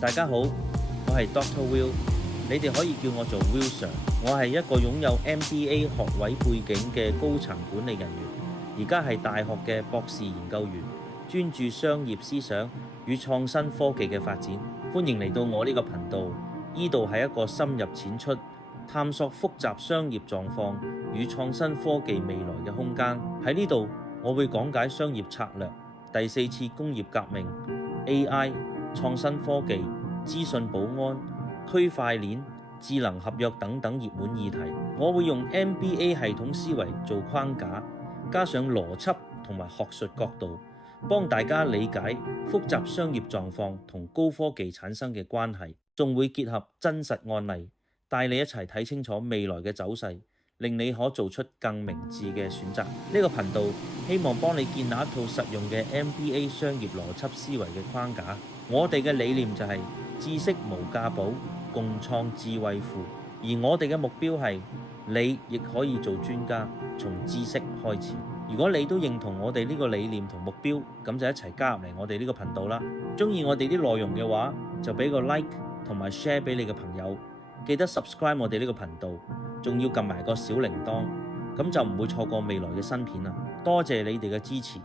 大家好，我係 Dr. Will，你哋可以叫我做 Will Sir。我係一個擁有 MBA 學位背景嘅高層管理人員，而家係大學嘅博士研究員，專注商業思想與創新科技嘅發展。歡迎嚟到我呢個頻道，呢度係一個深入淺出，探索複雜商業狀況與創新科技未來嘅空間。喺呢度，我會講解商業策略、第4次工業革命、AI、創新科技、資訊保安、區塊鏈、智能合約等等熱門議題。我會用 MBA 系統思維做框架，加上邏輯同埋學術角度，幫大家理解複雜商業狀況同高科技產生嘅關係，仲會結合真實案例，帶你一齊睇清楚未來嘅走勢，令你可做出更明智嘅選擇。呢個頻道希望幫你建立一套實用嘅 MBA 商業邏輯思維嘅框架。我哋嘅理念就係知識無價寶，共創智慧庫。而我哋嘅目標係你亦可以做專家，從知識開始。如果你都認同我哋呢個理念同目標，咁就一齊加入嚟我哋呢個頻道啦。鍾意我哋啲內容嘅話，就俾個 like 同埋 share 俾你嘅朋友。記得 subscribe 我哋呢個頻道，仲要撳埋個小鈴鐺，咁就唔會錯過未來嘅新片啦。多謝你哋嘅支持，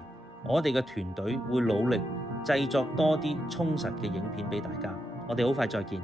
我哋嘅團隊會努力製作多啲充實嘅影片俾大家。我哋好快再見。